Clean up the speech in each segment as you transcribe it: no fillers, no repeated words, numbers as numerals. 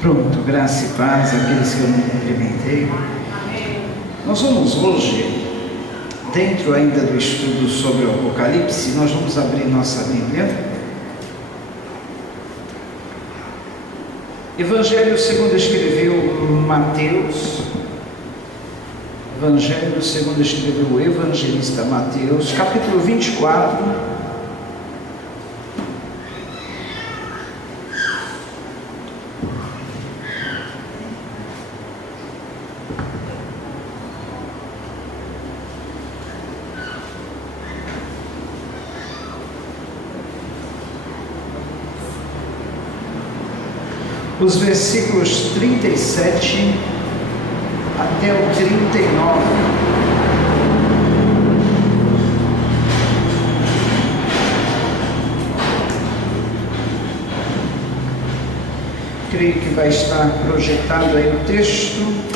Pronto, graça e paz àqueles que eu não cumprimentei. Nós vamos hoje, dentro ainda do estudo sobre o Apocalipse, nós vamos abrir nossa Bíblia. Evangelho segundo escreveu Mateus. Evangelho segundo escreveu o evangelista Mateus, capítulo 24. Os versículos 37 até o 39. Creio que vai estar projetado aí o texto.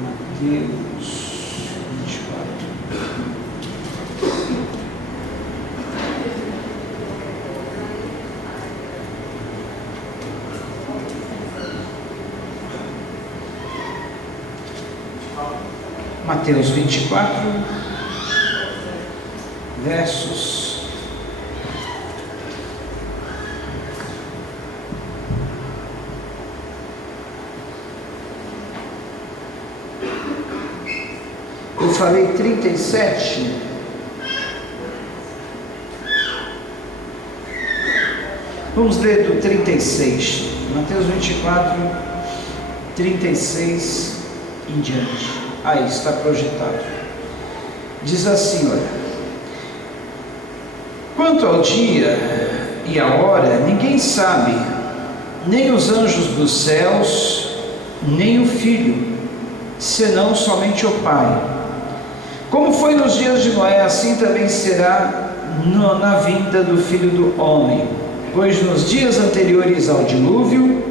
Mateus 24. Mateus 24, versos 37. Vamos ler do 36. Mateus 24, 36 em diante. Aí está projetado. Diz assim, olha: quanto ao dia e à hora, ninguém sabe, nem os anjos dos céus, nem o Filho, senão somente o Pai. Como foi nos dias de Noé, assim também será na vinda do Filho do Homem. Pois nos dias anteriores ao dilúvio,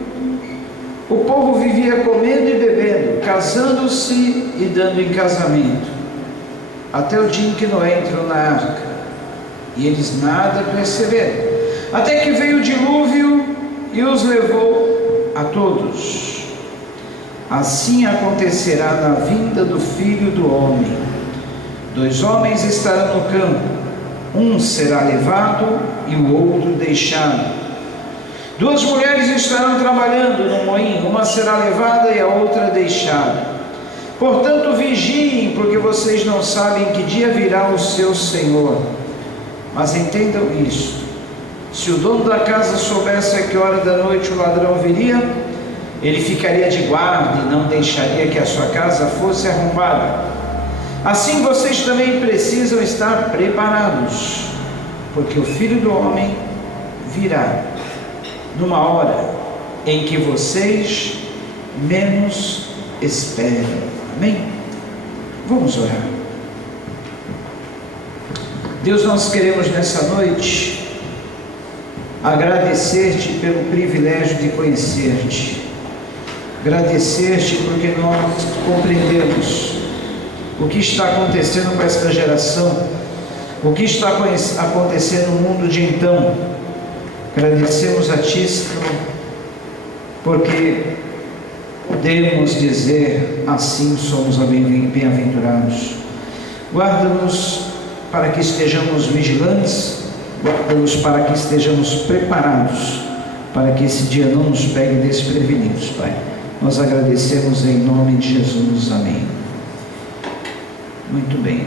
o povo vivia comendo e bebendo, casando-se e dando em casamento, até o dia em que Noé entrou na arca, e eles nada perceberam, até que veio o dilúvio e os levou a todos. Assim acontecerá na vinda do Filho do Homem. 2 homens estarão no campo, um será levado e o outro deixado. 2 mulheres estarão trabalhando no moinho, uma será levada e a outra deixada. Portanto, vigiem, porque vocês não sabem que dia virá o seu Senhor. Mas entendam isto: se o dono da casa soubesse a que hora da noite o ladrão viria, ele ficaria de guarda e não deixaria que a sua casa fosse arrombada. Assim vocês também precisam estar preparados, porque o Filho do Homem virá numa hora em que vocês menos esperam. Amém? Vamos orar. Deus, nós queremos nessa noite agradecer-te pelo privilégio de conhecer-te, agradecer-te porque nós compreendemos o que está acontecendo com esta geração, o que está acontecendo no mundo de então. Agradecemos a Ti, Senhor, porque podemos dizer assim: somos bem-aventurados. Guarda-nos para que estejamos vigilantes, guarda-nos para que estejamos preparados, para que esse dia não nos pegue desprevenidos, Pai. Nós agradecemos em nome de Jesus. Amém. Muito bem.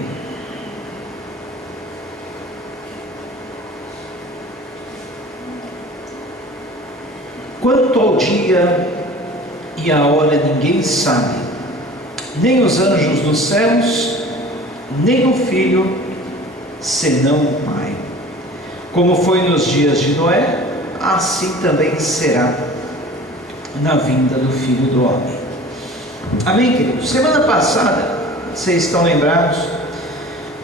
Quanto ao dia e à hora, ninguém sabe, nem os anjos dos céus, nem o Filho, senão o Pai. Como foi nos dias de Noé, assim também será na vinda do Filho do Homem. Amém, queridos? Semana passada, vocês estão lembrados,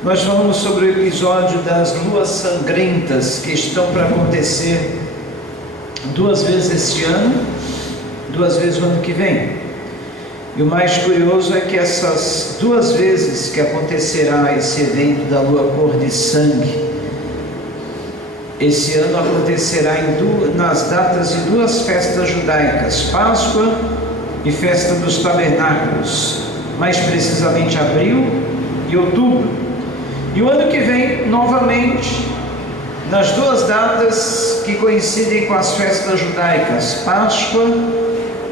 nós falamos sobre o episódio das luas sangrentas que estão para acontecer 2 vezes este ano, 2 vezes no ano que vem. E o mais curioso é que essas 2 vezes que acontecerá esse evento da lua cor de sangue, Esse ano acontecerá nas datas de duas festas judaicas, Páscoa e Festa dos Tabernáculos, mais precisamente abril e outubro. E o ano que vem, novamente, nas duas datas que coincidem com as festas judaicas, Páscoa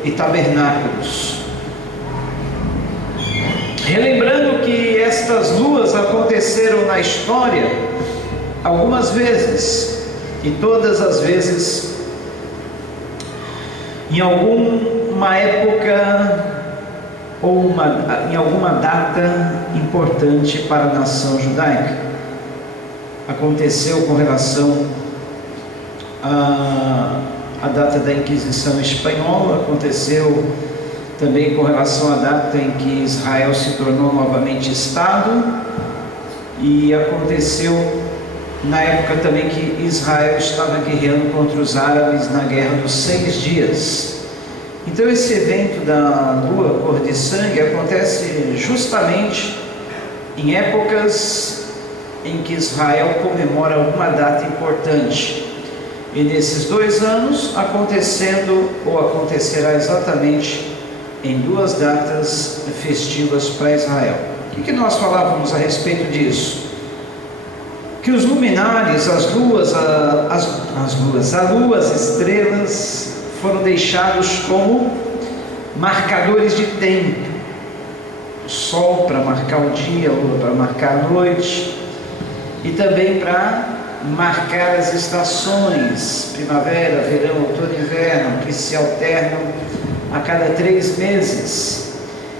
e Tabernáculos. Relembrando que estas luas aconteceram na história algumas vezes, e todas as vezes em alguma época ou em alguma data importante para a nação judaica. Aconteceu com relação à data da Inquisição Espanhola, aconteceu também com relação à data em que Israel se tornou novamente Estado, e aconteceu na época também que Israel estava guerreando contra os árabes na Guerra dos 6 Dias. Então esse evento da lua cor de sangue acontece justamente em épocas em que Israel comemora alguma data importante. E nesses 2 anos acontecerá exatamente em 2 datas festivas para Israel. O que nós falávamos a respeito disso? Que os luminares, as luas, as estrelas foram deixados como marcadores de tempo. O sol para marcar o dia, a lua para marcar a noite, e também para marcar as estações, primavera, verão, outono e inverno, que se alternam a cada 3 meses,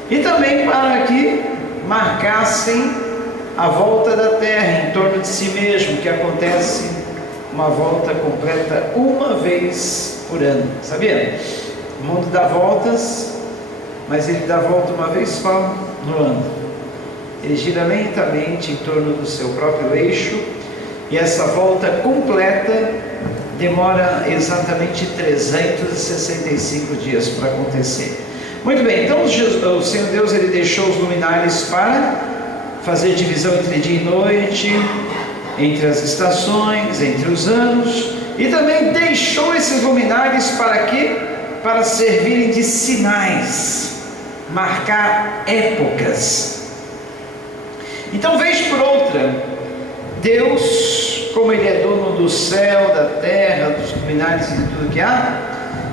e também para que marcassem a volta da Terra em torno de si mesmo, que acontece uma volta completa uma vez por ano, sabia? O mundo dá voltas, mas ele dá volta uma vez só no ano. Ele gira lentamente em torno do seu próprio eixo, e essa volta completa demora exatamente 365 dias para acontecer. Muito bem, então o Senhor Deus, ele deixou os luminares para fazer divisão entre dia e noite, entre as estações, entre os anos, e também deixou esses luminares para quê? Para servirem de sinais, marcar épocas. Então, vez por outra, Deus, como Ele é dono do céu, da terra, dos luminares e de tudo que há,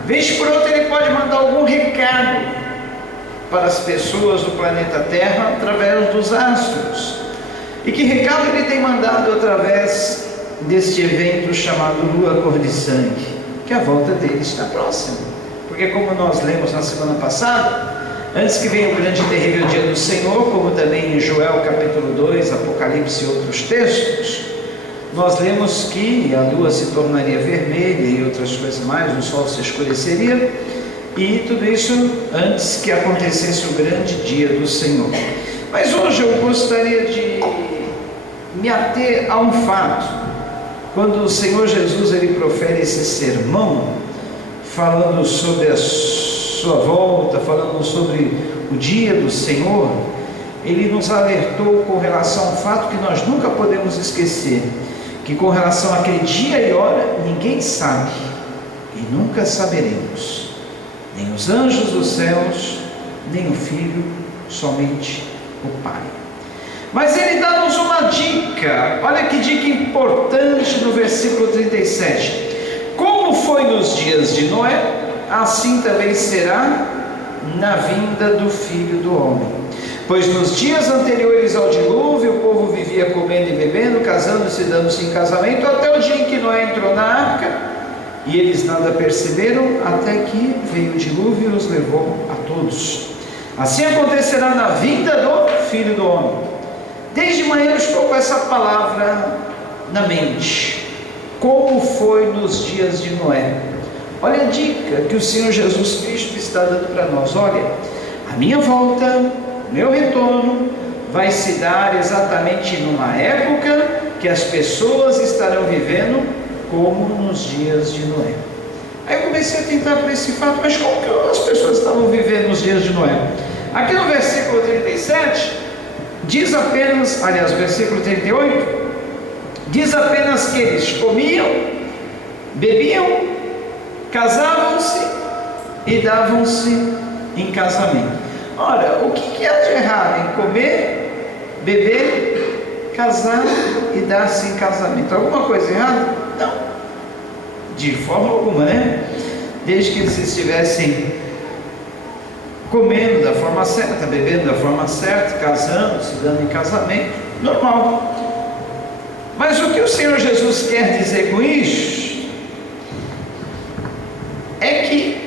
vez por outra Ele pode mandar algum recado para as pessoas do planeta Terra através dos astros. E que recado Ele tem mandado através deste evento chamado Lua Cor de Sangue? Que a volta dele está próxima. Porque, como nós lemos na semana passada, antes que venha o grande e terrível dia do Senhor, como também em Joel capítulo 2, Apocalipse e outros textos, nós lemos que a lua se tornaria vermelha e outras coisas mais, o sol se escureceria, e tudo isso antes que acontecesse o grande dia do Senhor. Mas hoje eu gostaria de me ater a um fato. Quando o Senhor Jesus ele profere esse sermão, falando sobre a sua volta, falando sobre o dia do Senhor, ele nos alertou com relação ao fato que nós nunca podemos esquecer, que com relação àquele dia e hora, ninguém sabe, e nunca saberemos, nem os anjos dos céus, nem o Filho, somente o Pai. Mas ele dá-nos uma dica, olha que dica importante no versículo 37. Como foi nos dias de Noé, assim também será na vinda do Filho do Homem. Pois nos dias anteriores ao dilúvio, o povo vivia comendo e bebendo, casando-se e dando-se em casamento, até o dia em que Noé entrou na arca, e eles nada perceberam, até que veio o dilúvio e os levou a todos. Assim acontecerá na vinda do Filho do Homem. Desde manhã eu estou com essa palavra na mente. Como foi nos dias de Noé? Olha a dica que o Senhor Jesus Cristo está dando para nós. Olha, a minha volta, o meu retorno, vai se dar exatamente numa época que as pessoas estarão vivendo como nos dias de Noé. Aí eu comecei a tentar por esse fato, mas como que as pessoas estavam vivendo nos dias de Noé? Aqui no versículo 37, diz apenas, aliás, versículo 38, Diz apenas que eles comiam, bebiam, casavam-se e davam-se em casamento. Ora, o que há de errado em comer, beber, casar e dar-se em casamento? Alguma coisa errada? Não, de forma alguma, né? Desde que eles estivessem comendo da forma certa, bebendo da forma certa, casando, se dando em casamento, normal. Mas o que o Senhor Jesus quer dizer com isso é que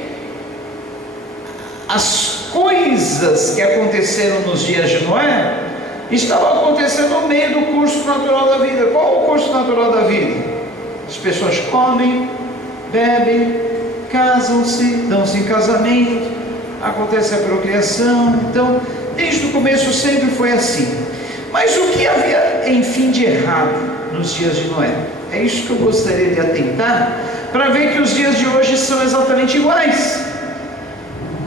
as coisas que aconteceram nos dias de Noé estavam acontecendo no meio do curso natural da vida. Qual o curso natural da vida? As pessoas comem, bebem, casam-se, dão-se em casamento, acontece a procriação. Então, desde o começo sempre foi assim. Mas o que havia, enfim, de errado nos dias de Noé? É isso que eu gostaria de atentar, para ver que os dias de hoje são exatamente iguais.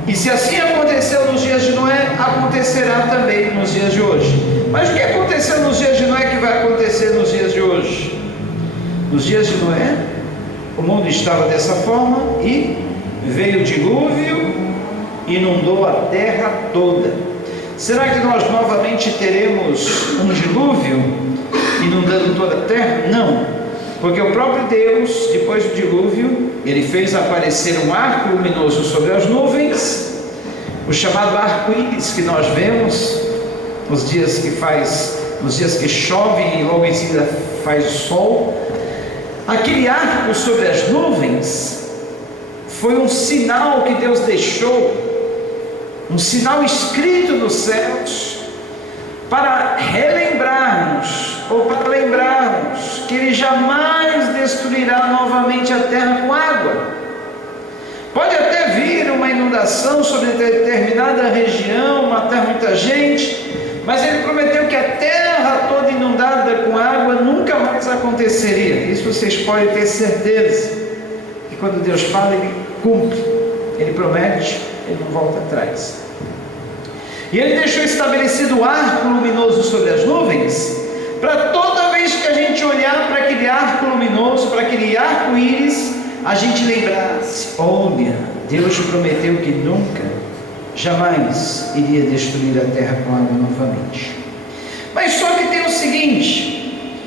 E se assim aconteceu nos dias de Noé, acontecerá também nos dias de hoje. Mas o que aconteceu nos dias de Noé que vai acontecer nos dias de hoje? Nos dias de Noé, o mundo estava dessa forma e veio o dilúvio, inundou a terra toda. Será que nós novamente teremos um dilúvio inundando toda a terra? Não, porque o próprio Deus, depois do dilúvio, ele fez aparecer um arco luminoso sobre as nuvens, o chamado arco-íris que nós vemos nos dias que chove e logo em seguida faz o sol. Aquele arco sobre as nuvens foi um sinal que Deus deixou, um sinal escrito nos céus, para relembrarmos, ou para lembrarmos, que Ele jamais destruirá novamente a terra com água. Pode até vir uma inundação sobre determinada região, matar muita gente, mas Ele prometeu que a terra toda inundada com água nunca mais aconteceria. Isso vocês podem ter certeza, que quando Deus fala, Ele cumpre, Ele promete, Ele não volta atrás. E Ele deixou estabelecido o arco luminoso sobre as nuvens, para toda vez que a gente olhar para aquele arco luminoso, para aquele arco-íris, a gente lembrasse: olha, Deus prometeu que nunca, jamais iria destruir a terra com água novamente. Mas só que tem o seguinte: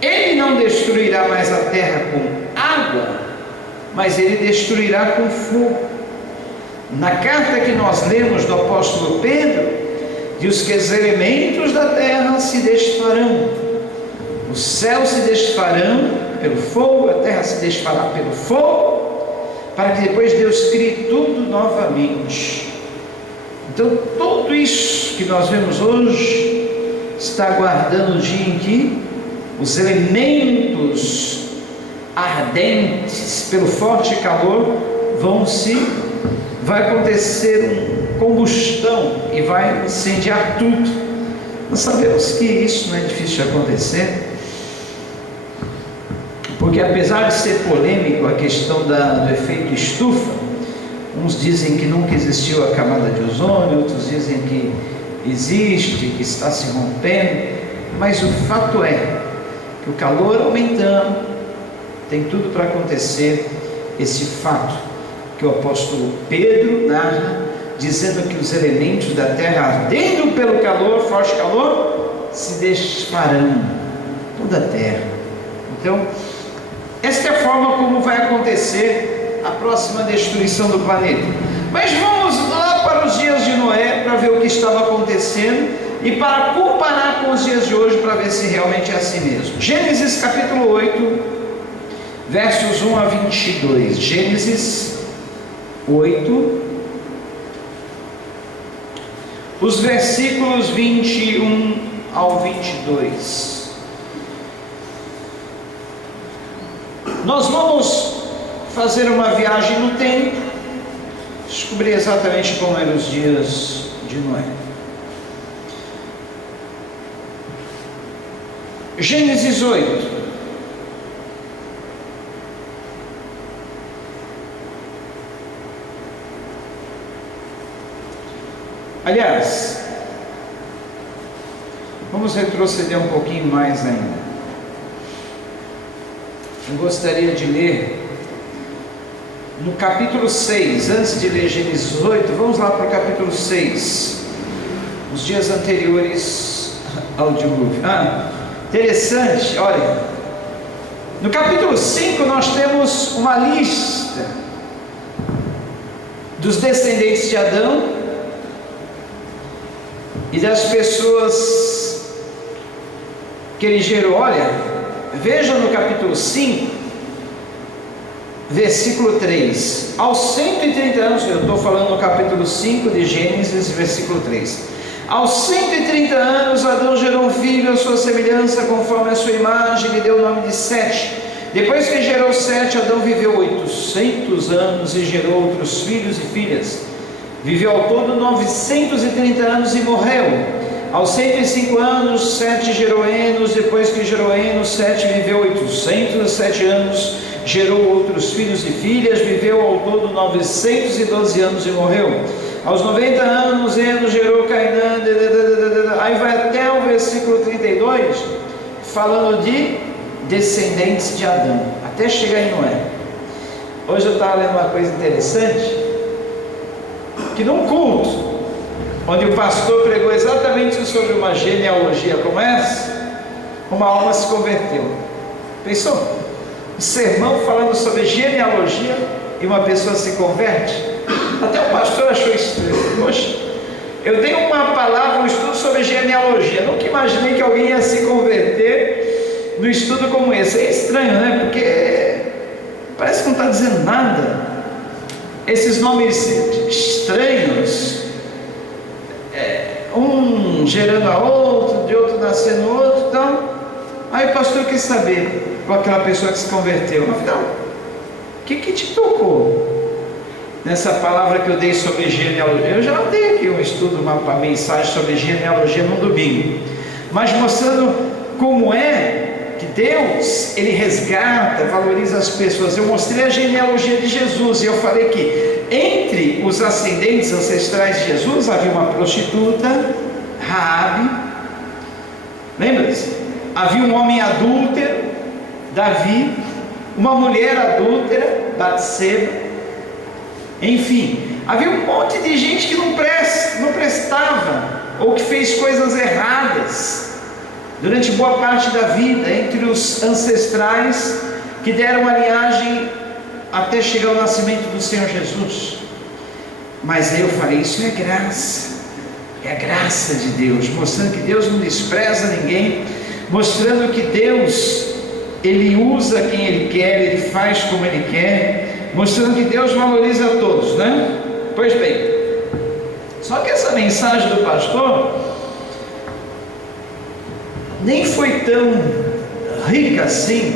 Ele não destruirá mais a terra com água, mas Ele destruirá com fogo. Na carta que nós lemos do apóstolo Pedro, diz que os elementos da terra se desfarão, os céus se desfarão pelo fogo, a terra se desfará pelo fogo, para que depois Deus crie tudo novamente. Então tudo isso que nós vemos hoje está aguardando o dia em que os elementos ardentes pelo forte calor vai acontecer uma combustão e vai incendiar tudo. Nós sabemos que isso não é difícil de acontecer, porque apesar de ser polêmico a questão do efeito estufa, uns dizem que nunca existiu a camada de ozônio, outros dizem que existe, que está se rompendo, mas o fato é que o calor aumentando, tem tudo para acontecer esse fato que o apóstolo Pedro narra, dizendo que os elementos da terra, ardendo pelo calor, forte calor, se desfarão toda a terra. Então, esta é a forma como vai acontecer a próxima destruição do planeta. Mas vamos lá para os dias de Noé, para ver o que estava acontecendo e para comparar com os dias de hoje, para ver se realmente é assim mesmo. Gênesis capítulo 8, versos 1 a 22. Gênesis 8, os versículos 21 ao 22. Nós vamos fazer uma viagem no tempo, descobrir exatamente como eram os dias de Noé. Gênesis 8. Aliás, vamos retroceder um pouquinho mais ainda. eu gostaria de ler no capítulo 6, antes de ler Gênesis 8, vamos lá para o capítulo 6, os dias anteriores ao dilúvio. Interessante, olha, no capítulo 5 nós temos uma lista dos descendentes de Adão e das pessoas que ele gerou. Olha, vejam no capítulo 5, versículo 3, aos 130 anos, eu estou falando no capítulo 5 de Gênesis, versículo 3, aos 130 anos Adão gerou um filho à sua semelhança, conforme a sua imagem, lhe deu o nome de Sete. Depois que gerou Sete, Adão viveu 800 anos e gerou outros filhos e filhas. Viveu ao todo 930 anos e morreu. Aos 105 anos, Sete gerou Enos. Depois que gerou Enos, Sete viveu 807 anos, gerou outros filhos e filhas. Viveu ao todo 912 anos e morreu. Aos 90 anos, Enos gerou Cainã. Aí vai até o versículo 32, falando de descendentes de Adão, até chegar em Noé. Hoje eu estava lendo uma coisa interessante, que num culto, onde o pastor pregou exatamente sobre uma genealogia como essa, uma alma se converteu. Pensou? Um sermão falando sobre genealogia e uma pessoa se converte? Até o pastor achou estranho. Poxa, eu dei uma palavra, um estudo sobre genealogia, nunca imaginei que alguém ia se converter no estudo como esse. É estranho, né? Porque parece que não está dizendo nada. Esses nomes estranhos, um gerando a outro, de outro nascendo outro. Então, aí o pastor quis saber com aquela pessoa que se converteu, afinal, o que te tocou nessa palavra que eu dei sobre genealogia? Eu já dei aqui um estudo, uma mensagem sobre genealogia num domingo, mas mostrando como é que Deus, Ele resgata, valoriza as pessoas. Eu mostrei a genealogia de Jesus e eu falei que entre os ascendentes ancestrais de Jesus havia uma prostituta, Raabe, lembra-se? Havia um homem adúltero, Davi, uma mulher adúltera, Batseba, enfim, havia um monte de gente que não prestava, ou que fez coisas erradas durante boa parte da vida, entre os ancestrais que deram a linhagem até chegar ao nascimento do Senhor Jesus. Mas aí eu falei, isso é graça, é a graça de Deus, mostrando que Deus não despreza ninguém, mostrando que Deus, Ele usa quem Ele quer, Ele faz como Ele quer, mostrando que Deus valoriza a todos, né? Pois bem, só que essa mensagem do pastor nem foi tão rica assim,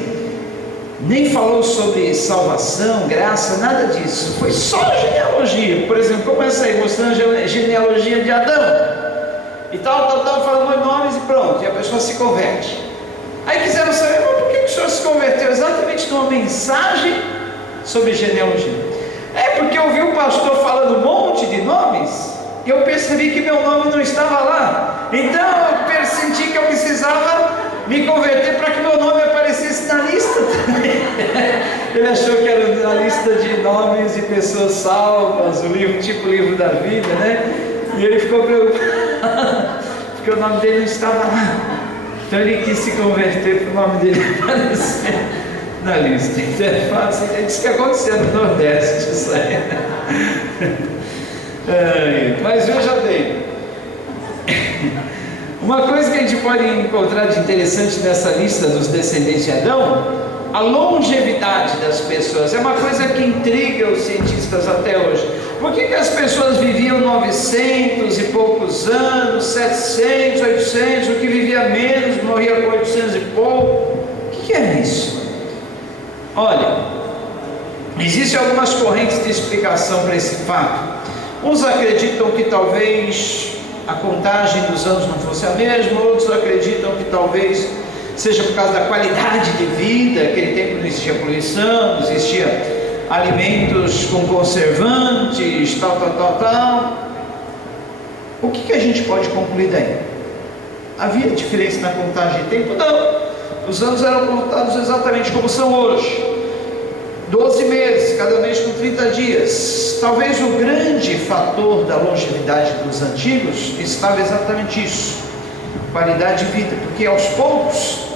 nem falou sobre salvação, graça, nada disso. Foi só genealogia. Por exemplo, como essa aí, mostrando a genealogia de Adão e tal, falando nomes e pronto, e a pessoa se converte. Aí quiseram saber, mas por que o senhor se converteu? Exatamente numa mensagem sobre genealogia. É porque eu ouvi o pastor falando um monte de nomes e eu percebi que meu nome não estava lá. Então eu senti que eu precisava me converter para que meu nome aparecesse na lista também. Ele achou que era na lista de nomes de pessoas salvas, o livro, tipo o livro da vida, né? E ele ficou preocupado, porque o nome dele não estava lá. Então ele quis se converter para o nome dele aparecer na lista. Então é fácil, é isso que aconteceu no Nordeste, isso aí. Mas veja bem, uma coisa que a gente pode encontrar de interessante nessa lista dos descendentes de Adão, a longevidade das pessoas, é uma coisa que intriga os cientistas até hoje. Por que as pessoas viviam 900 e poucos anos, 700, 800, o que vivia menos morria com 800 e pouco? O que é isso? Olha, existem algumas correntes de explicação para esse fato. Uns acreditam que talvez a contagem dos anos não fosse a mesma, outros acreditam que talvez seja por causa da qualidade de vida. Aquele tempo não existia poluição, não existia alimentos com conservantes, tal. O que a gente pode concluir daí? Havia diferença na contagem de tempo? Não. Os anos eram contados exatamente como são hoje: 12 meses, cada mês com 30 dias. Talvez o grande fator da longevidade dos antigos estava exatamente isso: qualidade de vida, porque aos poucos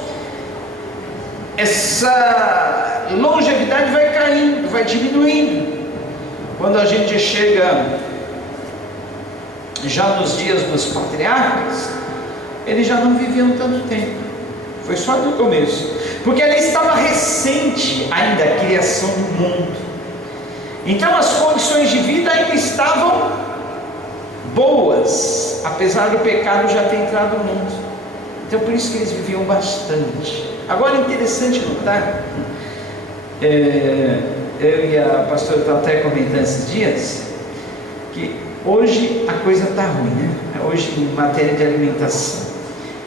essa longevidade vai caindo, vai diminuindo. Quando a gente chega já nos dias dos patriarcas, eles já não viviam tanto tempo, foi só no começo, porque ali estava recente ainda a criação do mundo. Então as condições de vida ainda estavam boas, apesar do pecado já ter entrado no mundo. Então por isso que eles viviam bastante. Agora é interessante notar, eu e a pastora estava até comentando esses dias, que hoje a coisa está ruim, né? Hoje em matéria de alimentação,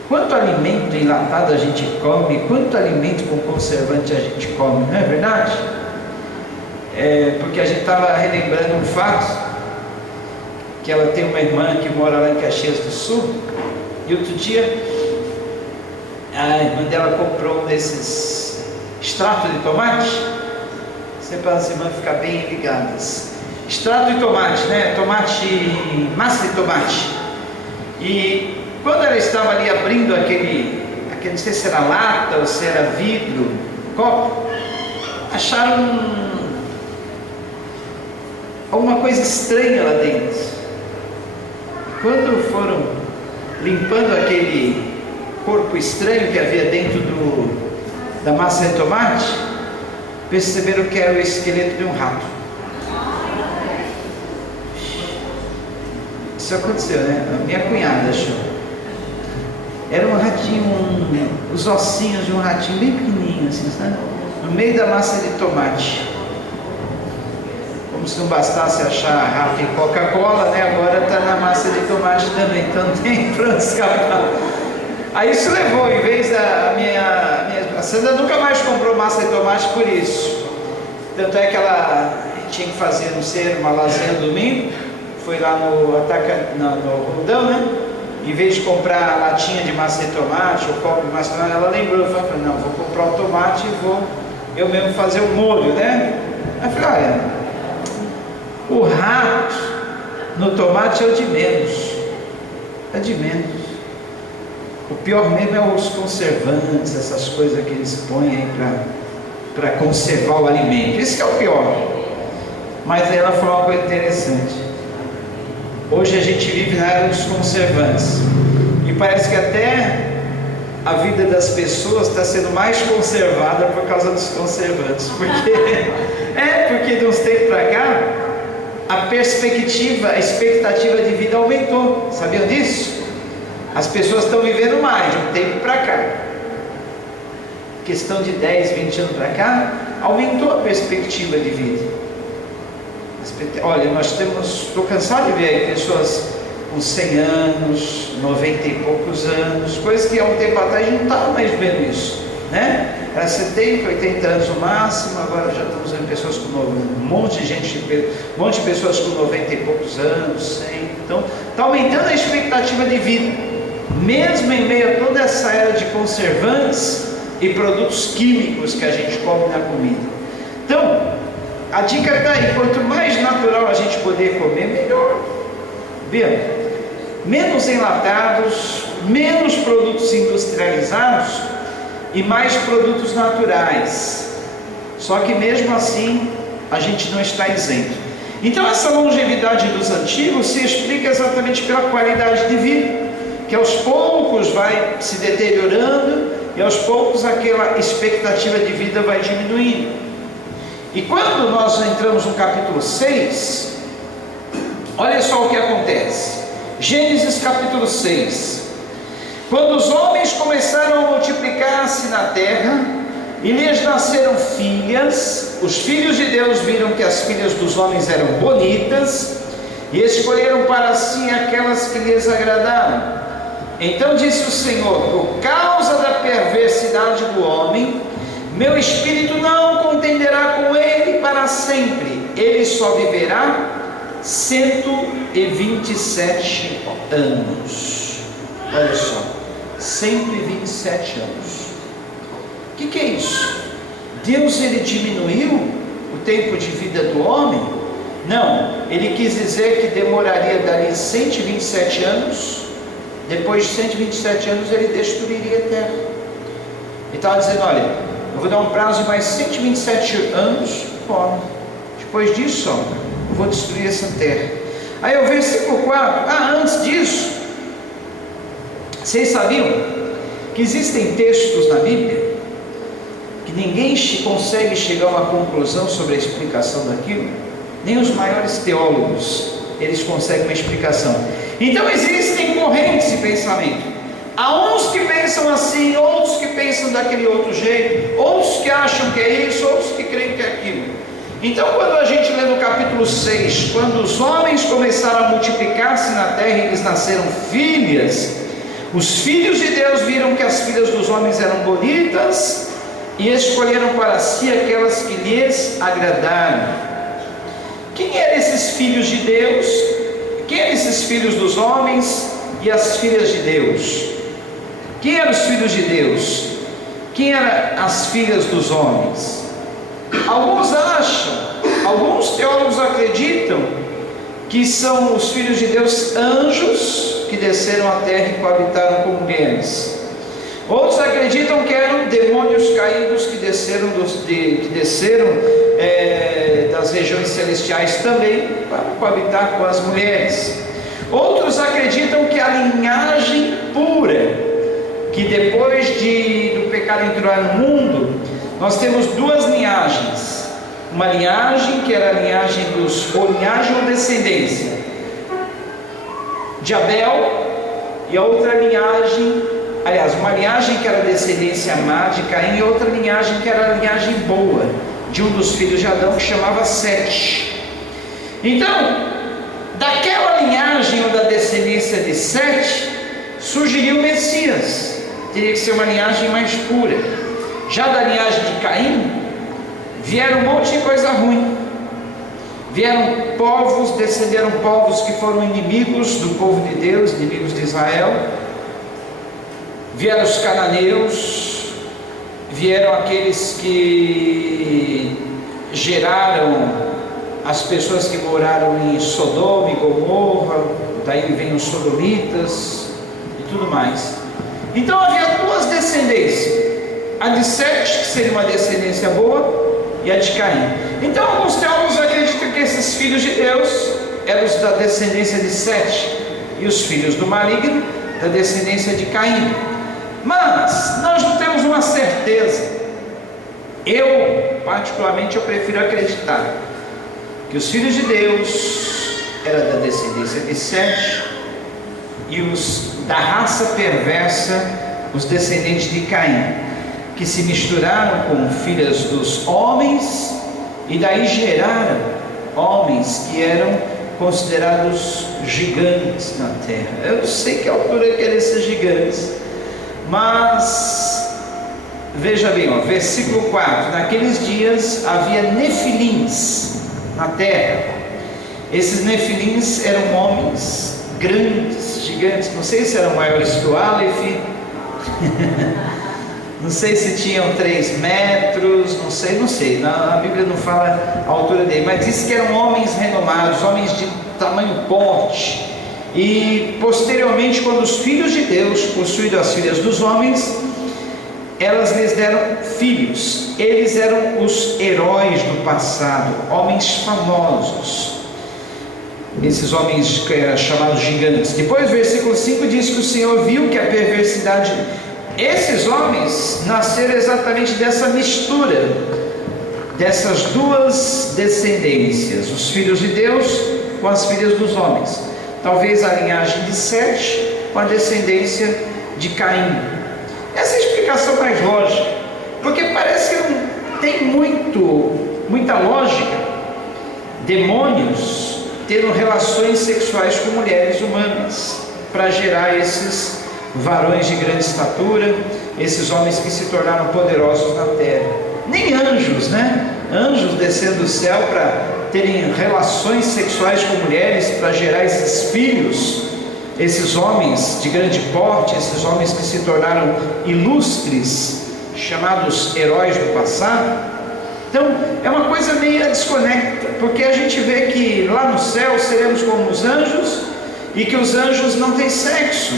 quanto alimento enlatado a gente come, quanto alimento com conservante a gente come, não é verdade? Porque a gente estava relembrando um fato, que ela tem uma irmã que mora lá em Caxias do Sul, e outro dia a irmã dela comprou um desses extrato de tomate, sempre para as irmãs ficarem bem ligadas. Extrato de tomate, né? Tomate, massa de tomate. E quando ela estava ali abrindo aquele, não sei se era lata ou se era vidro, copo, acharam alguma coisa estranha lá dentro. Quando foram limpando aquele corpo estranho que havia dentro da massa de tomate, perceberam que era o esqueleto de um rato. Isso aconteceu, né? A minha cunhada achou. Era um ratinho, os ossinhos de um ratinho bem pequenininho, assim, sabe? No meio da massa de tomate. Como se não bastasse achar rato em Coca-Cola, né? Agora está na massa de tomate também, então tem para escapar. Aí isso levou, em vez a Sandra nunca mais comprou massa de tomate por isso. Tanto é que ela tinha que fazer, não sei, uma lasanha no domingo, foi lá no Rodão, né? Em vez de comprar a latinha de massa de tomate, ou copo de massa de tomate, ela lembrou, falou, não, vou comprar o tomate e vou eu mesmo fazer o molho, né? Aí eu falei, olha, o rato no tomate é o de menos, é de menos. O pior mesmo é os conservantes, essas coisas que eles põem aí para conservar o alimento. Isso que é o pior. Mas ela falou uma coisa interessante. Hoje a gente vive na era dos conservantes. E parece que até a vida das pessoas está sendo mais conservada por causa dos conservantes. Porque de uns tempos para cá, a expectativa de vida aumentou. Sabiam disso? As pessoas estão vivendo mais de um tempo para cá. Questão de 10, 20 anos para cá, aumentou a perspectiva de vida. Olha, estou cansado de ver aí pessoas com 100 anos, 90 e poucos anos, coisas que há um tempo atrás a gente não estava mais vendo isso, né? Era 70, 80 anos no máximo, agora já estamos vendo pessoas com um monte de pessoas com 90 e poucos anos, 100. Então, está aumentando a expectativa de vida, mesmo em meio a toda essa era de conservantes e produtos químicos que a gente come na comida. Então, a dica está aí: quanto mais natural a gente poder comer, melhor. Vê? Menos enlatados, menos produtos industrializados e mais produtos naturais. Só que mesmo assim, a gente não está isento. Então essa longevidade dos antigos se explica exatamente pela qualidade de vida, que aos poucos vai se deteriorando e aos poucos aquela expectativa de vida vai diminuindo. E quando nós entramos no capítulo 6, olha só o que acontece. Gênesis capítulo 6. Quando os homens começaram a multiplicar-se na terra e lhes nasceram filhas, os filhos de Deus viram que as filhas dos homens eram bonitas e escolheram para si aquelas que lhes agradaram. Então disse o Senhor: por causa da perversidade do homem, meu espírito não contenderá com ele para sempre, ele só viverá 127 anos. Olha só, 127 anos. O que é isso? Deus, ele diminuiu o tempo de vida do homem? Não, ele quis dizer que demoraria dali 127 anos, depois de 127 anos ele destruiria a terra. Ele estava dizendo, olha, eu vou dar um prazo de mais 127 anos, depois disso, eu vou destruir essa terra. Aí o versículo 4, antes disso, vocês sabiam que existem textos na Bíblia que ninguém consegue chegar a uma conclusão sobre a explicação daquilo? Nem os maiores teólogos, eles conseguem uma explicação. Então existem correntes de pensamento. Há uns que pensam assim, outros que pensam daquele outro jeito, outros que acham que é isso, outros que creem que é aquilo. Então quando a gente lê no capítulo 6, quando os homens começaram a multiplicar-se na terra e eles nasceram filhas, os filhos de Deus viram que as filhas dos homens eram bonitas e escolheram para si aquelas que lhes agradaram. Quem eram esses filhos de Deus? Quem eram esses filhos dos homens e as filhas de Deus? Quem eram os filhos de Deus? Quem eram as filhas dos homens? Alguns acham, alguns teólogos acreditam que são os filhos de Deus anjos que desceram à terra e coabitaram com mulheres. Outros acreditam que eram demônios caídos que desceram das regiões celestiais também para coabitar com as mulheres. Outros acreditam que a linhagem pura, que depois do pecado entrar no mundo, nós temos duas linhagens. Uma linhagem que era a linhagem linhagem ou descendência de Abel, e a outra linhagem, uma linhagem que era a descendência má de Caim, e outra linhagem que era a linhagem boa de um dos filhos de Adão, que chamava Sete. Então, daquela linhagem ou da descendência de Sete, surgiria o Messias. Teria que ser uma linhagem mais pura. Já da linhagem de Caim, vieram um monte de coisa ruim. Descenderam povos que foram inimigos do povo de Deus, inimigos de Israel. Vieram os cananeus, vieram aqueles que geraram as pessoas que moraram em Sodoma e Gomorra, daí vem os sodomitas e tudo mais. Então havia duas descendências, a de Sete, que seria uma descendência boa, e a de Caim. Então alguns teólogos acreditam que esses filhos de Deus eram os da descendência de Sete, e os filhos do maligno da descendência de Caim. Mas nós não temos uma certeza. Eu particularmente prefiro acreditar que os filhos de Deus eram da descendência de Sete, e os da raça perversa, os descendentes de Caim, que se misturaram com filhas dos homens, e daí geraram homens que eram considerados gigantes na terra. Eu não sei que altura querem ser gigantes, mas veja bem, versículo 4: naqueles dias havia nefilins na terra. Esses nefilins eram homens grandes, gigantes. Não sei se eram maiores que o Aleph, não sei se tinham 3 metros, não sei, a Bíblia não fala a altura dele, mas diz que eram homens renomados, homens de tamanho porte. E posteriormente, quando os filhos de Deus possuíram as filhas dos homens, elas lhes deram filhos. Eles eram os heróis do passado, homens famosos, esses homens que eram chamados gigantes. Depois, versículo 5 diz que o Senhor viu que a perversidade, esses homens nasceram exatamente dessa mistura, dessas duas descendências, os filhos de Deus com as filhas dos homens. Talvez a linhagem de Sete com a descendência de Caim. Essa é a explicação mais lógica, porque parece que não tem muita lógica demônios tendo relações sexuais com mulheres humanas para gerar esses varões de grande estatura, esses homens que se tornaram poderosos na terra. Nem anjos, anjos descendo do céu para terem relações sexuais com mulheres para gerar esses filhos, esses homens de grande porte, esses homens que se tornaram ilustres chamados heróis do passado. Então é uma coisa meio desconecta, porque a gente vê que lá no céu seremos como os anjos, e que os anjos não têm sexo.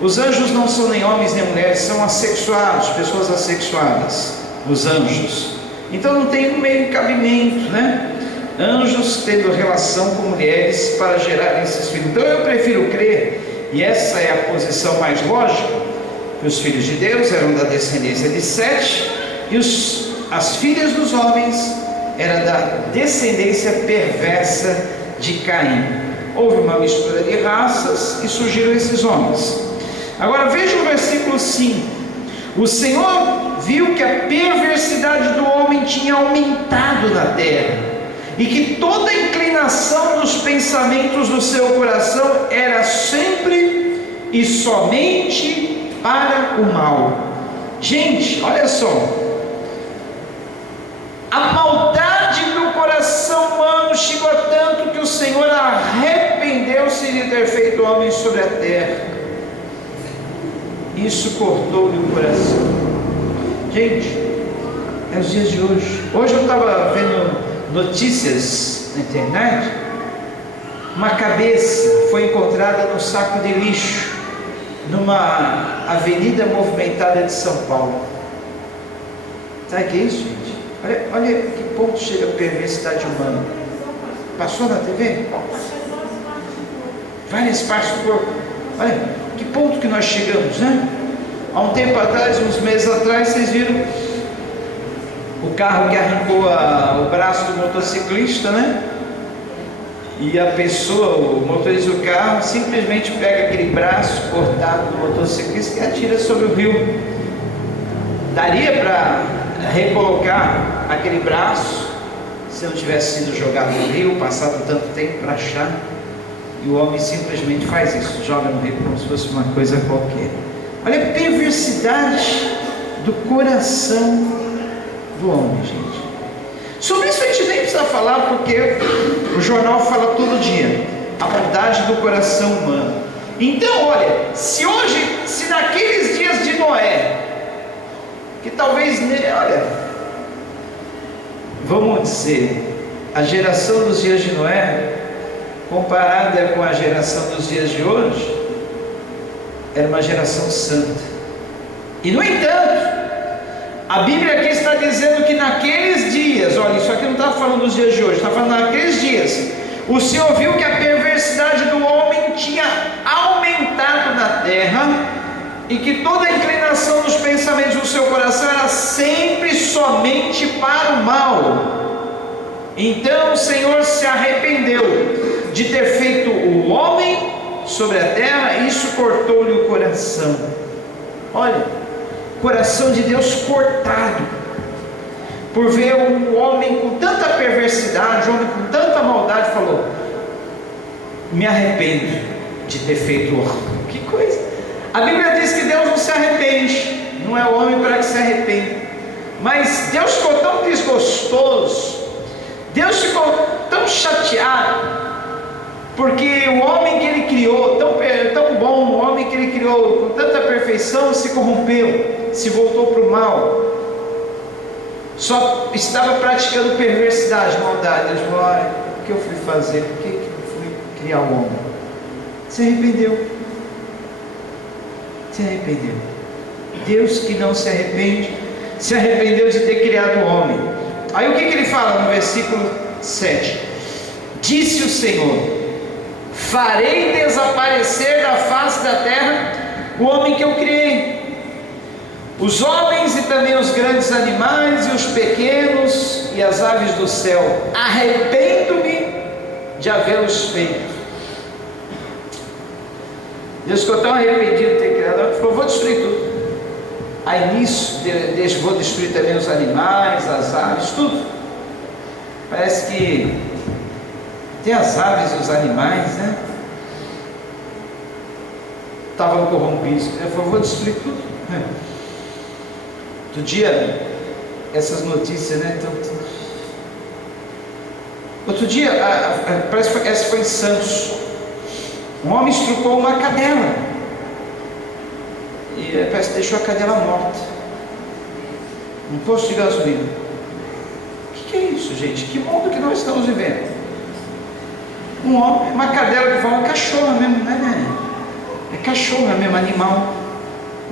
Os anjos não são nem homens nem mulheres, são assexuados, pessoas assexuadas, os anjos. Então não tem meio cabimento, né? Anjos tendo relação com mulheres para gerarem esses filhos. Então eu prefiro crer, e essa é a posição mais lógica, que os filhos de Deus eram da descendência de Sete, e as filhas dos homens eram da descendência perversa de Caim. Houve uma mistura de raças e surgiram esses homens. Agora veja o versículo 5. O Senhor viu que a perversidade do homem tinha aumentado na terra, e que toda a inclinação dos pensamentos do seu coração era sempre e somente para o mal. Gente, olha só, a maldade do coração humano chegou a tanto que o Senhor arrependeu-se de ter feito homens sobre a terra. Isso cortou-lhe o coração. Gente, é os dias de hoje. Hoje eu estava vendo notícias na internet. Uma cabeça foi encontrada no saco de lixo, numa avenida movimentada de São Paulo. Sabe o que é isso, gente? Olha que ponto chega a perversidade humana. Passou na TV? Várias partes do corpo. Olha que ponto que nós chegamos, né? Há um tempo atrás, uns meses atrás, vocês viram o carro que arrancou o braço do motociclista, né? E a pessoa, o motorista do carro, simplesmente pega aquele braço cortado do motociclista e atira sobre o rio. Daria para recolocar aquele braço se não tivesse sido jogado no rio, passado tanto tempo para achar? E o homem simplesmente faz isso, joga no rio como se fosse uma coisa qualquer. Olha a perversidade do coração do homem, gente. Sobre isso a gente nem precisa falar, porque o jornal fala todo dia a maldade do coração humano. Então olha, se naqueles dias de Noé, que talvez, olha, vamos dizer, a geração dos dias de Noé comparada com a geração dos dias de hoje, era uma geração santa. E no entanto, a Bíblia aqui está dizendo que naqueles dias, olha, isso aqui não está falando dos dias de hoje, está falando naqueles dias, o Senhor viu que a perversidade do homem tinha aumentado na terra, e que toda a inclinação dos pensamentos do seu coração era sempre somente para o mal. Então o Senhor se arrependeu de ter feito o homem sobre a terra, e isso cortou-lhe o coração. Olha, coração de Deus cortado, por ver um homem com tanta perversidade, um homem com tanta maldade, falou: me arrependo de ter feito o homem. Que coisa! A Bíblia diz que Deus não se arrepende, não é o homem para que se arrepende, mas Deus ficou tão desgostoso, Deus ficou tão chateado, porque o homem que Ele criou, tão bom, o homem que Ele criou com tanta perfeição, se corrompeu, se voltou para o mal, só estava praticando perversidade, maldade. Deus falou: olha, o que eu fui fazer? Por que eu fui criar o homem? Se arrependeu. Se arrependeu. Deus que não se arrepende, se arrependeu de ter criado o homem. Aí o que ele fala no versículo 7? Disse o Senhor: farei desaparecer da face da terra o homem que eu criei, os homens e também os grandes animais e os pequenos e as aves do céu. Arrependo-me de havê-los feito. Deus ficou tão arrependido de ter criado, ele falou: vou destruir tudo. Aí nisso, vou destruir também os animais, as aves, tudo. Parece que tem as aves e os animais, né? Estavam corrompidos. Ele falou: vou destruir tudo. Outro dia, essas notícias, né? Outro dia, parece que essa foi em Santos. Um homem estrucou uma cadela, e parece que deixou a cadela morta. um posto de gasolina. O que é isso, gente? Que mundo que nós estamos vivendo? Um homem, uma cadela que fala, cachorra mesmo, né? É cachorra mesmo, animal.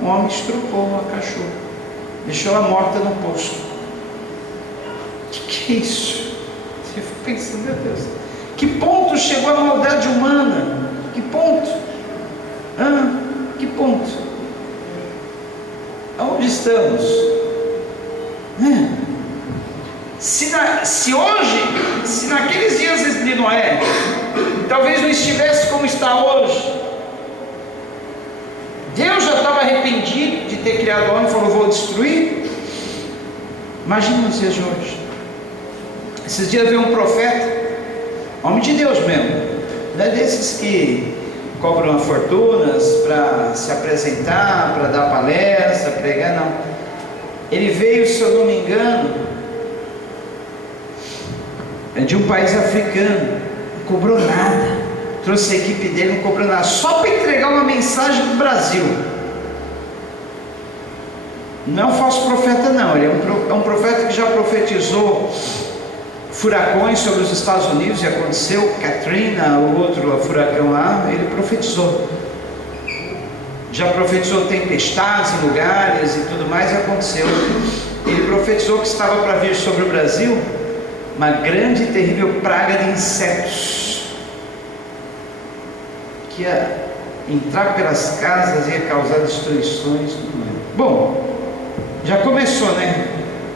Um homem estrupou uma cachorra, deixou ela morta no posto. O que é isso? Você fica pensando, meu Deus, que ponto chegou a maldade humana? Que ponto? Que ponto? Aonde estamos? Se hoje, se naqueles dias de Noé, talvez não estivesse como está hoje, Deus já estava arrependido de ter criado o homem e falou, vou destruir. Imagina os dias de hoje. Esses dias veio um profeta, homem de Deus mesmo, não é desses que cobram fortunas para se apresentar, para dar palestra, pregar, não. Ele veio, se eu não me engano, de um país africano, não cobrou nada, trouxe a equipe dele, não cobrou nada, só para entregar uma mensagem para o Brasil. Não é um falso profeta não, ele é um profeta que já profetizou furacões sobre os Estados Unidos, e aconteceu, Katrina, o outro furacão lá, ele profetizou. Já profetizou tempestades em lugares e tudo mais, e aconteceu. Ele profetizou que estava para vir sobre o Brasil uma grande e terrível praga de insetos, que ia entrar pelas casas e ia causar destruições. Bom, já começou, né?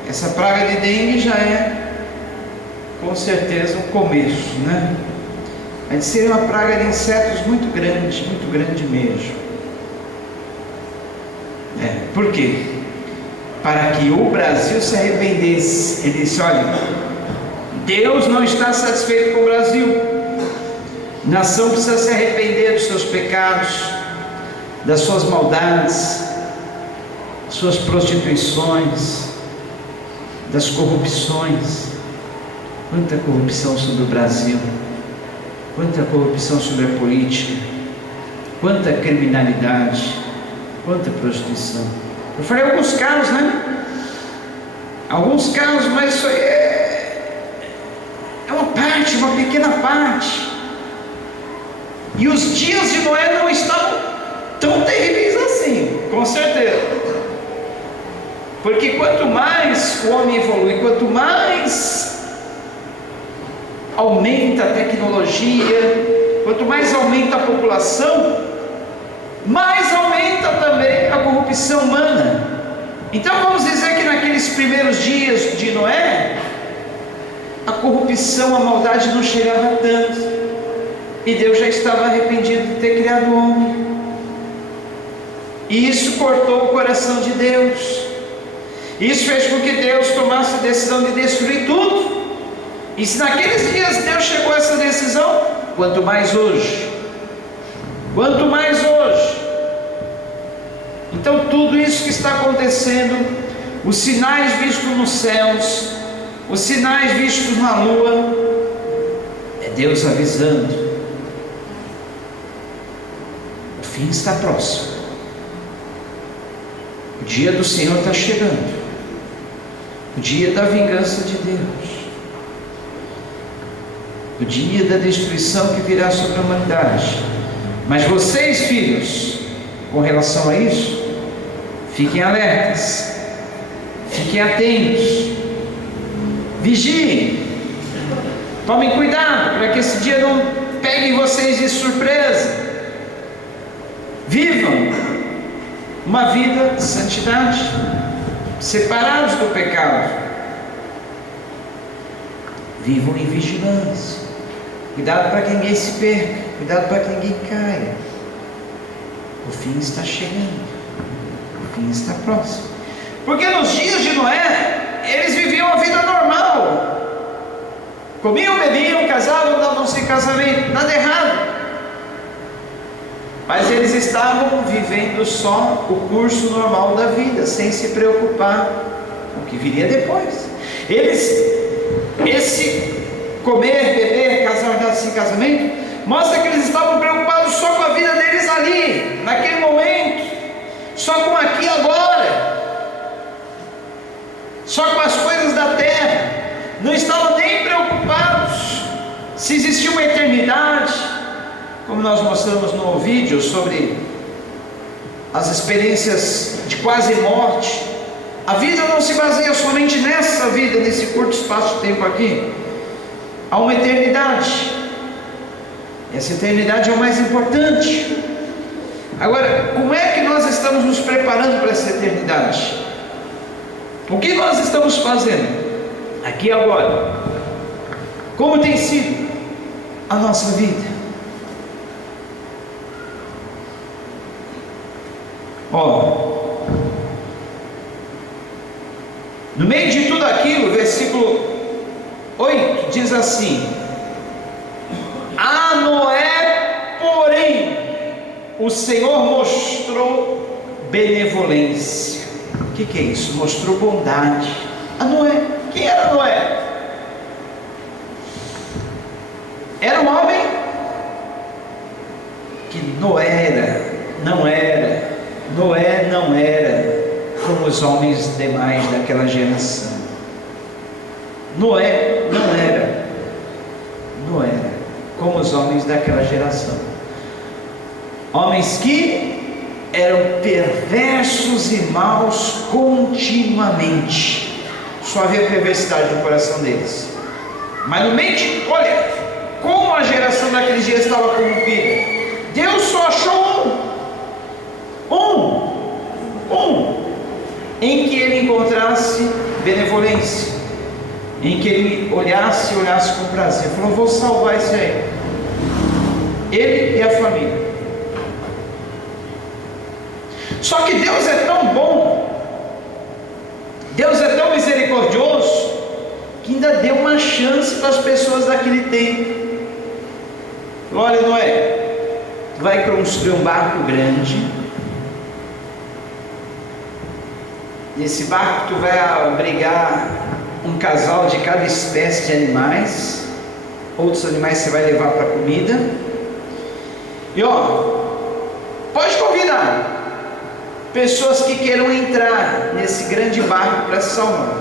Essa praga de dengue já é com certeza o começo, né? Mas seria uma praga de insetos muito grande mesmo. Por quê? Para que o Brasil se arrependesse. Ele disse, olha, Deus não está satisfeito com o Brasil. A nação precisa se arrepender dos seus pecados, das suas maldades, das suas prostituições, das corrupções. Quanta corrupção sobre o Brasil, quanta corrupção sobre a política, quanta criminalidade, quanta prostituição. Eu falei alguns casos, né? Alguns casos, mas isso aí é uma parte, uma pequena parte. E os dias de Noé não estavam tão terríveis assim, com certeza. Porque quanto mais o homem evolui, quanto mais aumenta a tecnologia, quanto mais aumenta a população, mais aumenta também a corrupção humana. Então vamos dizer que naqueles primeiros dias de Noé, a corrupção, a maldade não chegava tanto, e Deus já estava arrependido de ter criado o homem, e isso cortou o coração de Deus. Isso fez com que Deus tomasse a decisão de destruir tudo. E se naqueles dias Deus chegou a essa decisão, quanto mais hoje. Então tudo isso que está acontecendo, os sinais vistos nos céus, os sinais vistos na lua, é Deus avisando: o fim está próximo, o dia do Senhor está chegando, o dia da vingança de Deus, o dia da destruição que virá sobre a humanidade. Mas vocês, filhos, com relação a isso, fiquem alertas, fiquem atentos, vigiem, tomem cuidado para que esse dia não pegue vocês de surpresa. Vivam uma vida de santidade, separados do pecado. Vivam em vigilância. Cuidado para que ninguém se perca, cuidado para que ninguém caia. O fim está chegando, o fim está próximo. Porque nos dias de Noé, eles viviam a vida normal, comiam, bebiam, casavam, davam-se em casamento, nada errado. Mas eles estavam vivendo só o curso normal da vida, sem se preocupar com o que viria depois. Esse comer, beber, casar, dar-se em casamento, mostra que eles estavam preocupados só com a vida deles ali, naquele momento, só com aqui e agora. existia uma eternidade, como nós mostramos no vídeo sobre as experiências de quase morte. A vida não se baseia somente nessa vida, nesse curto espaço de tempo aqui. Há uma eternidade. Essa eternidade é o mais importante. Agora, como é que nós estamos nos preparando para essa eternidade? O que nós estamos fazendo aqui agora? Como tem sido a nossa vida? No meio de tudo aquilo, versículo 8 diz assim: a Noé, porém, o Senhor mostrou benevolência. O que é isso? Mostrou bondade a Noé. Quem era Noé? Era um homem que Noé não era como os homens demais daquela geração. Noé não era como os homens daquela geração. Homens que eram perversos e maus continuamente. Só havia perversidade no coração deles. Mas no meio de, olha, como a geração daqueles dias estava corrompida. Deus só achou um em que ele encontrasse benevolência, em que ele olhasse com prazer. Falou: vou salvar esse aí, ele e a família. Só que Deus é tão bom, Deus é tão misericordioso, que ainda deu uma chance para as pessoas daquele tempo. Falou: olha, Noé, tu vai construir um barco grande. Nesse barco tu vai abrigar um casal de cada espécie de animais. Outros animais você vai levar para comida. E pode convidar pessoas que queiram entrar nesse grande barco para se salvar.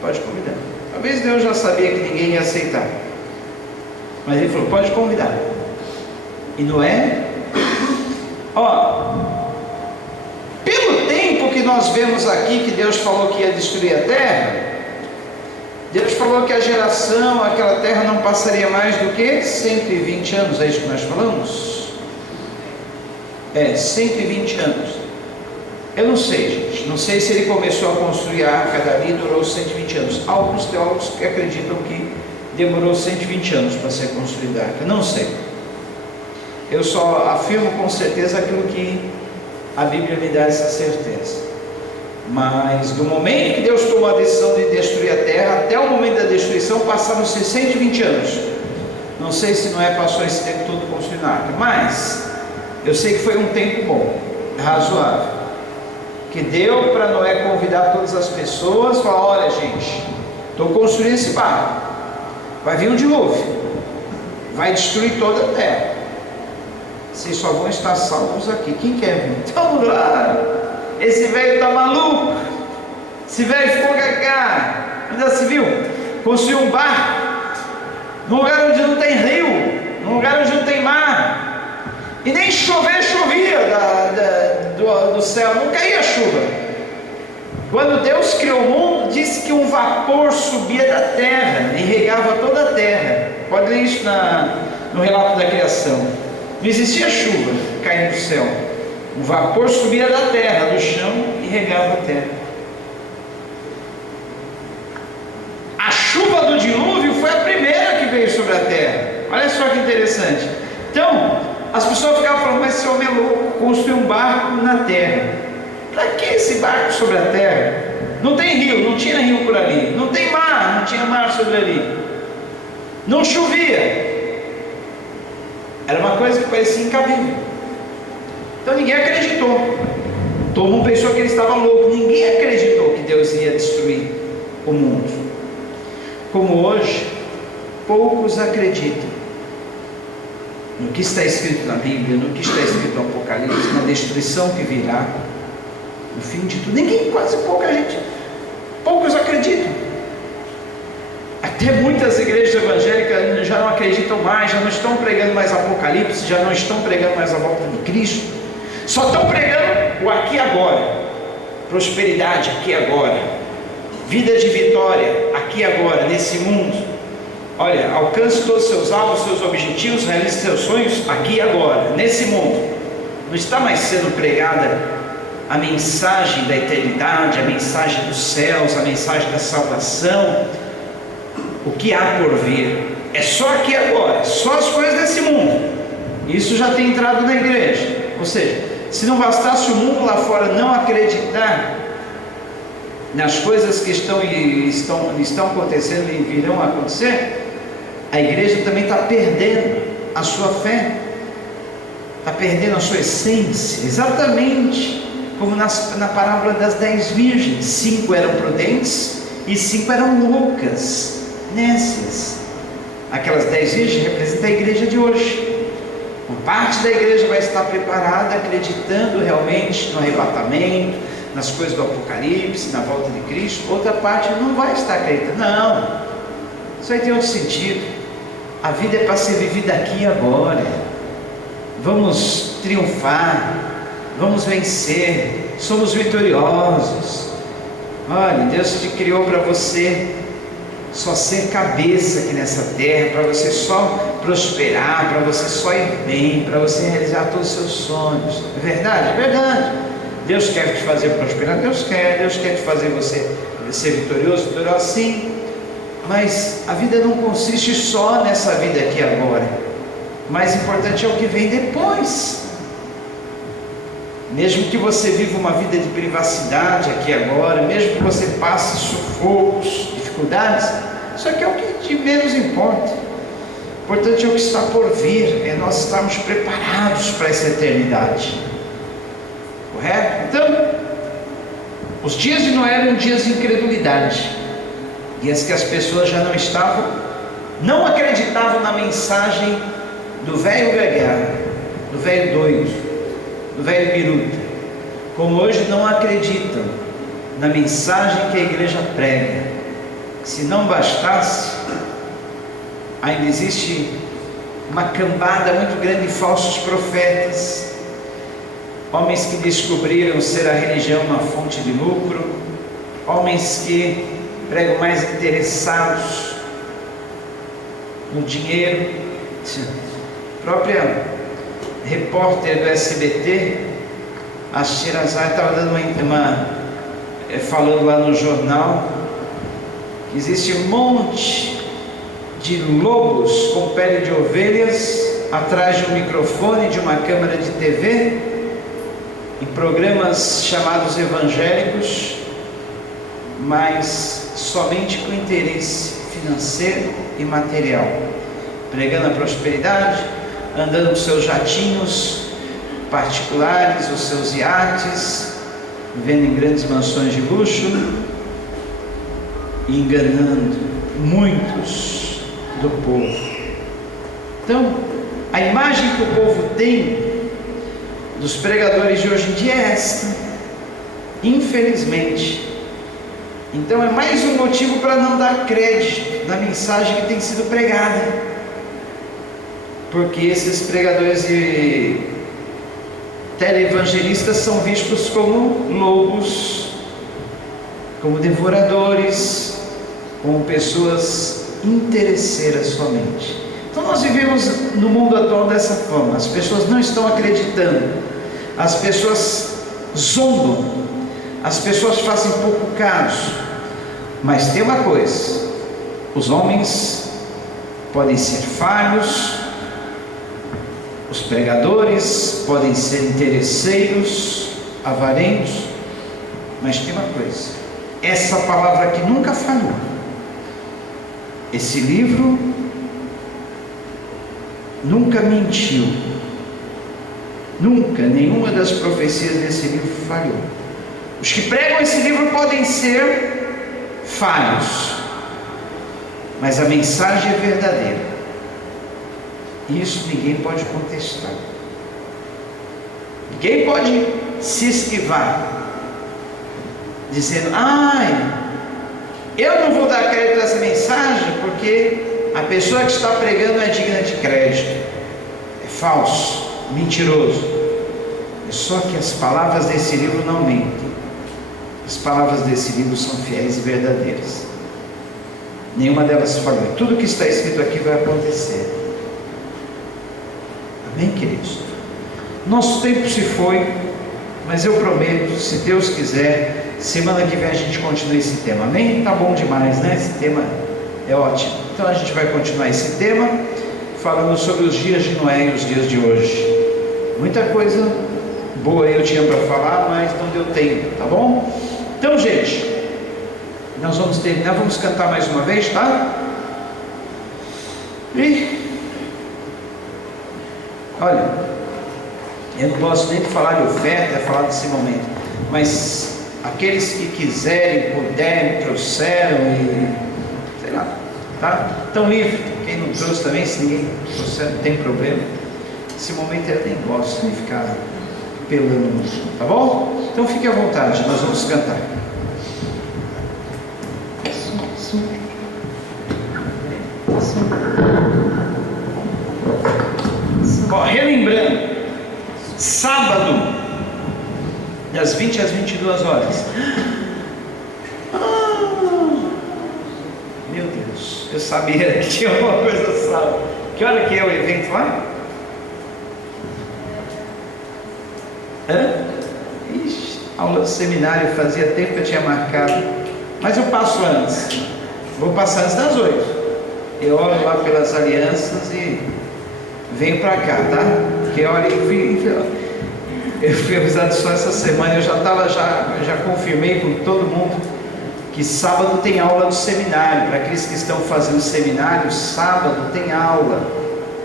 Pode convidar. Talvez Deus já sabia que ninguém ia aceitar, mas ele falou: pode convidar. E Noé, pelo tempo que nós vemos aqui que Deus falou que ia destruir a terra, Deus falou que a geração, aquela terra não passaria mais do que 120 anos, é isso que nós falamos? 120 anos. Eu não sei, gente, não sei se ele começou a construir a arca dali e durou 120 anos. Alguns teólogos que acreditam que demorou 120 anos para ser construída a arca, não sei. Eu só afirmo com certeza aquilo que a Bíblia me dá essa certeza. Mas do momento que Deus tomou a decisão de destruir a terra até o momento da destruição passaram-se 120 anos. Não sei se Noé passou esse tempo todo construindo a arca, mas eu sei que foi um tempo bom, razoável, que deu para Noé convidar todas as pessoas. Falar: olha, gente, estou construindo esse barco, vai vir um dilúvio, vai destruir toda a terra, vocês só vão estar salvos aqui. Quem quer vir? Então, esse velho está maluco, esse velho ficou gagá. Ainda se viu? Construiu um barco num lugar onde não tem rio, num lugar onde não tem mar, e nem chovia do céu, não caía chuva. Quando Deus criou o mundo, disse que um vapor subia da terra e regava toda a terra. Pode ler isso no relato da criação. Não existia chuva caindo do céu. Um vapor subia da terra, do chão, e regava a terra. A chuva do dilúvio foi a primeira que veio sobre a terra. Olha só que interessante. Então, as pessoas ficavam falando: mas esse homem é louco, construiu um barco na terra. Para que esse barco sobre a terra? Não tem rio, não tinha rio por ali. Não tem mar, não tinha mar sobre ali. Não chovia. Era uma coisa que parecia incabível. Então ninguém acreditou. Todo mundo pensou que ele estava louco. Ninguém acreditou que Deus ia destruir o mundo. Como hoje, poucos acreditam no que está escrito na Bíblia, no que está escrito no Apocalipse, na destruição que virá, no fim de tudo. Poucos acreditam. Até muitas igrejas evangélicas já não acreditam mais, já não estão pregando mais Apocalipse, já não estão pregando mais a volta de Cristo, só estão pregando o aqui e agora, prosperidade aqui e agora, vida de vitória aqui e agora, nesse mundo. Olha, alcance todos os seus alvos, seus objetivos, realize seus sonhos aqui e agora, nesse mundo. Não está mais sendo pregada a mensagem da eternidade, a mensagem dos céus, a mensagem da salvação, o que há por vir. É só aqui e agora, só as coisas desse mundo. Isso já tem entrado na igreja. Ou seja, se não bastasse o mundo lá fora não acreditar nas coisas que estão acontecendo e virão a acontecer, a igreja também está perdendo a sua fé, está perdendo a sua essência, exatamente como na parábola das 10 virgens. 5 eram prudentes e 5 eram loucas, nécias. Aquelas 10 virgens representam a igreja de hoje. Uma parte da igreja vai estar preparada, acreditando realmente no arrebatamento, nas coisas do Apocalipse, na volta de Cristo. Outra parte não vai estar acreditando. Não, isso aí tem outro sentido. A vida é para ser vivida aqui e agora. Vamos triunfar, vamos vencer, somos vitoriosos. Olha, Deus te criou para você só ser cabeça aqui nessa terra, para você só prosperar, para você só ir bem, para você realizar todos os seus sonhos. É verdade? É verdade. Deus quer te fazer prosperar? Deus quer te fazer você ser vitorioso, sim. Mas a vida não consiste só nessa vida aqui agora. O mais importante é o que vem depois. Mesmo que você viva uma vida de privacidade aqui agora, mesmo que você passe sufocos, dificuldades, isso aqui é o que de menos importa. O importante é o que está por vir, é nós estarmos preparados para essa eternidade. Correto? Então, os dias de Noé eram dias de incredulidade, dias que as pessoas já não acreditavam na mensagem do velho gregário, do velho doido, do velho biruta, como hoje não acreditam na mensagem que a igreja prega. Se não bastasse, ainda existe uma cambada muito grande de falsos profetas, homens que descobriram ser a religião uma fonte de lucro, homens que pregam mais interessados no dinheiro. A própria repórter do SBT, a Shirazai, estava dando falando lá no jornal que existe um monte de lobos com pele de ovelhas atrás de um microfone, de uma câmera de TV, em programas chamados evangélicos, mas somente com interesse financeiro e material, pregando a prosperidade, andando com seus jatinhos particulares, os seus iates, vivendo em grandes mansões de luxo e enganando muitos do povo. Então, a imagem que o povo tem dos pregadores de hoje em dia é esta, infelizmente. Então é mais um motivo para não dar crédito na mensagem que tem sido pregada, porque esses pregadores e televangelistas são vistos como lobos, como devoradores, como pessoas interesseiras somente. Então nós vivemos no mundo atual dessa forma. As pessoas não estão acreditando, as pessoas zombam, as pessoas fazem pouco caso. Mas tem uma coisa: os homens podem ser falhos, os pregadores podem ser interesseiros, avarentos, mas tem uma coisa: essa palavra que nunca falhou, esse livro nunca mentiu, nunca, nenhuma das profecias desse livro falhou. Os que pregam esse livro podem ser falhos, mas a mensagem é verdadeira. Isso ninguém pode contestar, ninguém pode se esquivar, dizendo: ai, Eu não vou dar crédito a essa mensagem porque a pessoa que está pregando é digna de crédito, é falso, mentiroso. É só que as palavras desse livro não mentem. As palavras desse livro são fiéis e verdadeiras. Nenhuma delas falhou. Tudo que está escrito aqui vai acontecer. Amém, queridos? Nosso tempo se foi, mas eu prometo, se Deus quiser, semana que vem a gente continua esse tema. Amém? Tá bom demais, né? Esse tema é ótimo. Então a gente vai continuar esse tema falando sobre os dias de Noé e os dias de hoje. Muita coisa boa eu tinha para falar, mas não deu tempo, tá bom? Então, gente, nós vamos terminar, vamos cantar mais uma vez, tá? E olha, eu não posso nem falar de oferta, falar desse momento, mas aqueles que quiserem, puderem, trouxeram e sei lá, tá? Estão livres. Quem não trouxe também, se ninguém trouxer, não tem problema. Esse momento eu nem gosto de ficar pelando, tá bom? Então fique à vontade, nós vamos cantar. Bom, relembrando, sábado, das 20 às 22 horas. Meu Deus, eu sabia que tinha alguma coisa sábado. Que hora que é o evento lá? Ixi, aula do seminário, fazia tempo que eu tinha marcado, mas eu passo antes. Vou passar antes das 8. Eu oro lá pelas alianças e venho para cá, tá? Porque olha, eu fui avisado só essa semana. Eu já confirmei com todo mundo que sábado tem aula do seminário. Para aqueles que estão fazendo seminário, sábado tem aula.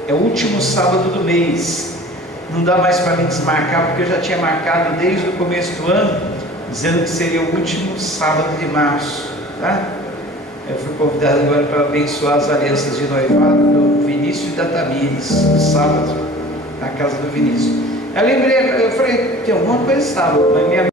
É o último sábado do mês. Não dá mais para me desmarcar, porque eu já tinha marcado desde o começo do ano, dizendo que seria o último sábado de março, tá? Eu fui convidado agora para abençoar as alianças de noivado do Vinícius e da Tamires, no sábado, na casa do Vinícius. Eu lembrei, eu falei, tem alguma coisa sábado, mas minha